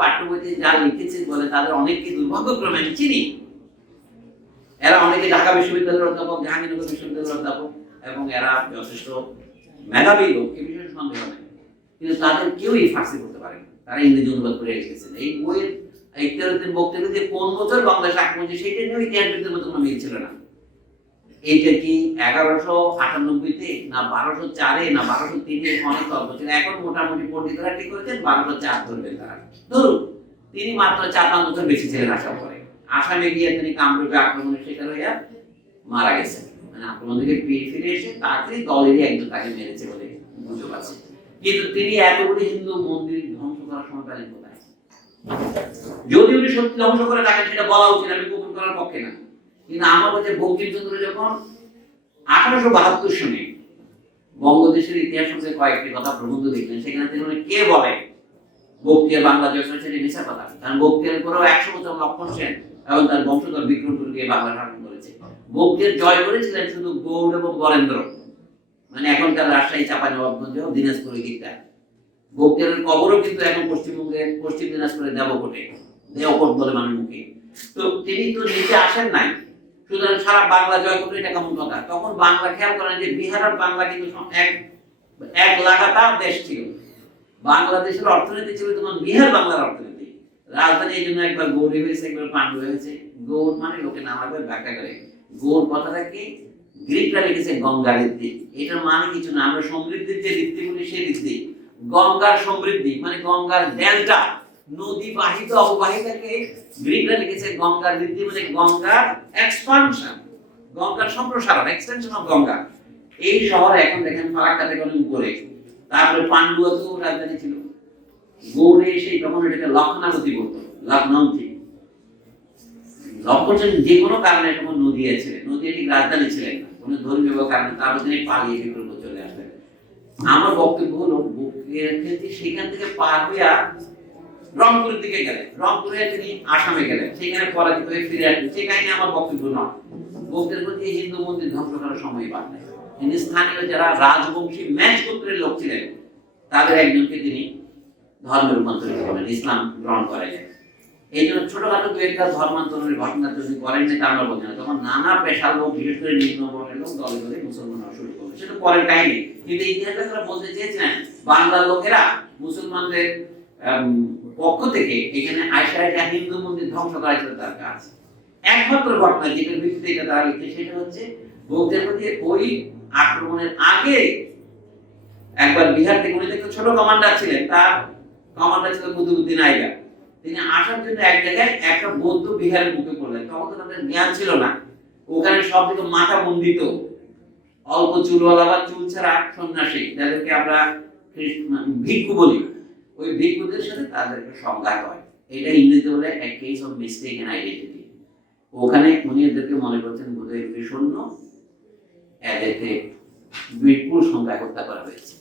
পাঠ্য বইতে যা বলে তাদের অনেককে দুর্ভাগ্যক্রমে আমি চিনি। এরা অনেকে ঢাকা বিশ্ববিদ্যালয়ের অধ্যাপক, জাহাঙ্গীরনগর বিশ্ববিদ্যালয়ের অধ্যাপক এবং এরা যথেষ্ট মেধাবী লোক, এ বিষয়ে সন্দেহ নেই। কিন্তু তাদের কেউই ফার্সি করতে পারে তারা ইংরেজি অনুবাদ করে রেখেছেন এই বইয়ের ইতিহাসের বক্তব্য যে কোন বছর বাংলাদেশ আক্রমণ সেটা নিয়েও ইতিহাসবিদদের মধ্যে কোনো মিল ছিল না। এইটা কি এগারোশো আটানব্বইতে না বারোশো চারে না বারোশো তিনে অনেক অল্প ছিল এখন মোটামুটি পণ্ডিতরা ঠিক করেছেন, বারোশো চার ধরবেন তারা। ধরুন, তিনি মাত্র চার পাঁচ বছর বেশি ছিলেন আশা করে। আসামে গিয়ে তিনি কামরূপে আক্রমণের শিকার হইয়া মারা গেছেন। মানে আক্রমণ থেকে ফিরে ফিরে এসে তাকে দলেরই একজন তাকে মেরেছে বলে গুজব আছে। কিন্তু তিনি এতগুলি হিন্দু মন্দির ধ্বংস করার সময় পেলেন কোথায়? যদি উনি সত্যি ধ্বংস করে থাকেন, সেটা বলা উচিত, আমি গোপন করার পক্ষে না। কিন্তু আমার কাছে বঙ্কিমচন্দ্র যখন আঠারোশো বাহাত্তর সনে বঙ্গদেশের ইতিহাস সম্পর্কে কয়েকটি কথা প্রবন্ধ লিখলেন, সেখানে তিনি কে বলে বক্তিয়ার বাংলা জয় করেছে মিশা কথা? কারণ বক্তিয়ার পরেও একশো বছর লক্ষণ সেন এবং তার বংশধর বিক্রমপুর গিয়ে বাংলা শাসন করেছে। বক্তিয়ার জয় করেছিলেন শুধু গৌড় এবং বরেন্দ্র মানে এখনকার রাজশাহী চাপা নবাবগঞ্জ দিনাজপুর দিকটা। বক্তিয়ারের কবরও কিন্তু এখন পশ্চিমবঙ্গের পশ্চিম দিনাজপুরে দেবকোটে দেবকোট বলে মানুষ মুখে। তো তিনি তো নিচে আসেন নাই সুতরাং সারা বাংলা জয় করলে এটা কেমন কথা? তখন বাংলা খেয়াল করেন যে বিহার আর বাংলা কিন্তু এক এক লাগাতার দেশ ছিল। বাংলাদেশের অর্থনীতি ছিল তখন বিহার বাংলার অর্থনীতি। রাজধানী এই জন্য একবার গৌরী হয়েছে, একবার পাণ্ডু হয়েছে। গৌর মানে লোকে করে ব্যাখ্যা করে। গৌর কথাটা কি? গ্রিকরা লিখেছে গঙ্গা ঋদ্ধি। এটার মানে কিছু না, আমরা সমৃদ্ধির যে ঋদ্ধিগুলি, সেই ঋদ্ধি। গঙ্গার সমৃদ্ধি মানে গঙ্গার ডেল্টা নদী বাহিত অববাহিকাকে গ্রিকরা লিখেছে গঙ্গার ঋদ্ধি মানে গঙ্গার এক্সপানশন গঙ্গার সম্প্রসারণ এক্সটেনশন অফ গঙ্গা। এই শহর এখন দেখেন ফারাক্কাতে কোনো উপরে। তারপরে পান্ডুয়াতেও রাজধানী ছিল। গৌড়ে এসে তখন এটাকে লক্ষণাবতী বলতো লখনৌতি লক্ষণ যে কোনো কারণে তখন নদিয়া ছিলেন নদিয়া ঠিক রাজধানী ছিলেন না। কোনো ধর্মীয় কারণে তারপর তিনি পালিয়ে বিকল্প চলে আসলেন। আমার বক্তব্য হলো সেখান থেকে পার হইয়া রংপুরের দিকে গেলেন রংপুরে তিনি আসামে গেলেন। সেখানে পরাজিত হয়ে ফিরে আসলেন। সে কাহিনী আমার বক্তব্য নয়। বক্তের প্রতি হিন্দু মন্দির ধ্বংস করার সময় পান নাই। তিনি স্থানীয় যারা রাজবংশী ম্যাচ গোত্রের লোক ছিলেন, তাদের একজনকে তিনি ধর্মে রূপান্তরিত করেন, ইসলাম গ্রহণ করেন। এই জন্য ছোটখাটো দু একটা ধর্মান্তরের ঘটনা যদি করেন না তা আমরা বলছি না, তখন নানা পেশার লোক, বিশেষ করে নিম্ন বর্ণের লোক, দলে দলে মুসলমান হওয়া শুরু করবে। সেটা পরের কাহিনী। কিন্তু ইতিহাসে তারা বলতে চেয়েছিলেন, বাংলার লোকেরা মুসলমানদের পক্ষ থেকে এখানে আয়সা একটা হিন্দু মন্দির ধ্বংস করা ছিল তার কাজ। একমাত্র ঘটনা যেটার ভিত্তিতে এটা তারা লিখছে সেটা হচ্ছে বৌদ্ধের প্রতি ওই আক্রমণের আগে একবার বিহার থেকে উনি তো একটা ছোট কমান্ডার ছিলেন, তার কমান্ডার ছিল কুতুবুদ্দিন আইগা তিনি আসার জন্য এক জায়গায় একটা বৌদ্ধ বিহারের মুখে পড়লেন। তখন তো তাদের জ্ঞান ছিল না। ওখানে সব থেকে মাথা বন্দিত, অল্প চুলওয়ালা বা চুল ছাড়া সন্ন্যাসী, যাদেরকে আমরা ভিক্ষু বলি। ওই ভিক্ষুদের সাথে তাদের একটা সংঘাত হয়। এটা ইংরেজিতে বলে এক case of mistaken identity ওখানে উনি এদেরকে মনে করছেন বোধহয় বিষণ্ণ। এদেরকে বিপুল সংখ্যায় হত্যা করা হয়েছে।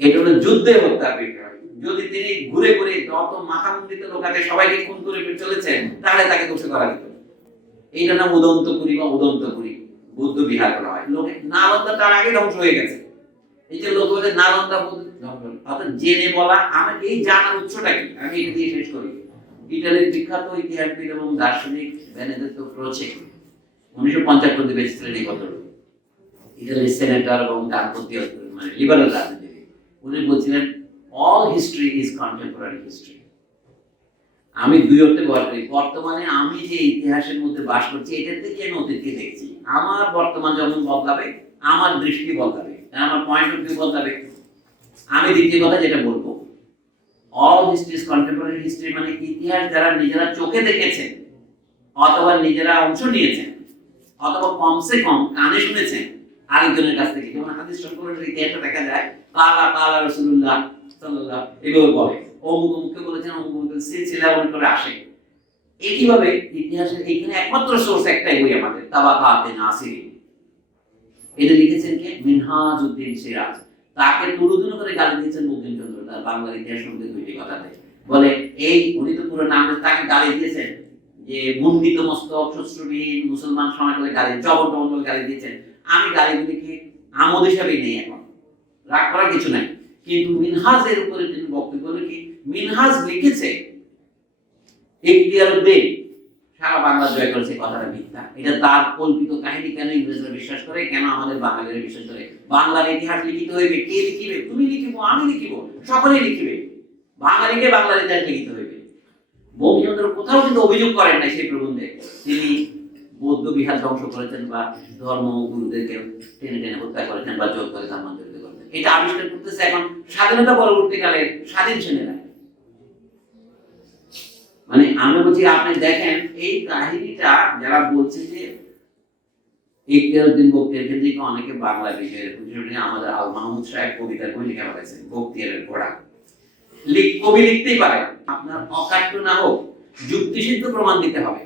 এটা হলো যুদ্ধে হত্যার বিষয়। যদি তিনি ঘুরে ঘুরে যত মাথা লোক আছে সবাইকে খুন করে চলেছেন, তাহলে তাকে দোষে করা যেত এইটা নাম উদন্তপুরী বা উদন্তপুরী বুদ্ধ বিহার করা হয়। লোকে নালন্দা তার আগে ধ্বংস হয়ে গেছে। এই যে লোক বলে নালন্দা বুদ্ধ ধ্বংস। জেনে বলা, আমার এই জানার উৎসটা কি? আমি এটা দিয়ে শেষ করি। ইটালির বিখ্যাত ইতিহাসবিদ এবং দার্শনিক ক্রোচে উনিশশো বেঁচেছিলেন এই কথাটা ইটালির এবং মানে লিবারাল উনি বলছিলেন all history is contemporary history আমি দুই অর্থে ব্যবহার করি। বর্তমানে আমি যে ইতিহাসের মধ্যে বাস করছি, এটা থেকে আমি অতীতকে দেখছি। আমার বর্তমান যখন বদলাবে, আমার দৃষ্টি বদলাবে, আমার পয়েন্ট অফ ভিউ বদলাবে। আমি দ্বিতীয় কথা যেটা বলব all history is contemporary history মানে ইতিহাস যারা নিজেরা চোখে দেখেছেন অথবা নিজেরা অংশ নিয়েছেন অথবা কমসে কম কানে শুনেছেন আরেকজনের কাছ থেকে। যেমন হাদিস সম্পর্কের ইতিহাসটা দেখা যায় রসুল্লাহ এভাবে বলে। অমুক অমুককে বলেছেন, অমুক অমুক সে ছেলে অমুক করে আসে। একইভাবে ইতিহাসের এখানে একমাত্র সোর্স একটাই বই আমাদের, তাবাকাতে নাসিরি এটা লিখেছেন কে? মিনহাজ উদ্দিন সিরাজ। তাকে তুলুদুলু করে গালি দিয়েছেন বঙ্কিমচন্দ্র তার বাংলার ইতিহাস সম্বন্ধে দুইটি কথাতে। বলে, এই উনি তো পুরো নাম তাকে গালি দিয়েছেন যে মুন্ডিত মস্তক শ্বশ্রুবিহীন মুসলমান সমাজ বলে গালি জবর টবর বলে গালি দিয়েছেন। আমি গালিগুলিকে আমোদ হিসাবে নেই এখন। রাগ করার কিছু নাই। কিন্তু মিনহাজের উপরে তিনি বক্তব্য কি মিনহাজ লিখেছে এখতিয়ার উদ্দিন সারা বাংলা জয় করেছে, কথাটা মিথ্যা। এটা তার কল্পিত কাহিনী, কেন ইংরেজরা বিশ্বাস করে, কেন আমাদের বাঙালিরা বিশ্বাস করে? বাংলার ইতিহাস লিখিত হইবে, কে লিখিবে? তুমি লিখিব, আমি লিখিব সকলেই লিখিবে। বাঙালিকে বাংলার ইতিহাস লিখিত হইবে। বঙ্কিমচন্দ্র কোথাও কিন্তু অভিযোগ করেন নাই সেই প্রবন্ধে। তিনি বৌদ্ধ বিহার ধ্বংস করেছেন বা ধর্ম গুরুদেরকে টেনে টেনে হত্যা করেছেন বা জোর করে ধর্মান্তরিত করেছেন। এটা আবিষ্কার করতেছে এখন স্বাধীনতা পরবর্তীকালে স্বাধীন সেনেরা। মানে আমি বলছি, আপনি দেখেন, এই কাহিনীটা যারা বলছে যে ইখতিয়ারউদ্দিন বক্তিয়ার ক্ষেত্রে কি অনেকে বাংলা বিষয়ের আমাদের আল মাহমুদ সাহেব কবিতার বই লিখে পাঠাইছেন বক্তিয়ারের ঘোড়া। কবি লিখতেই পারে। আপনার অকাট্য না হোক যুক্তিসিদ্ধ প্রমাণ দিতে হবে।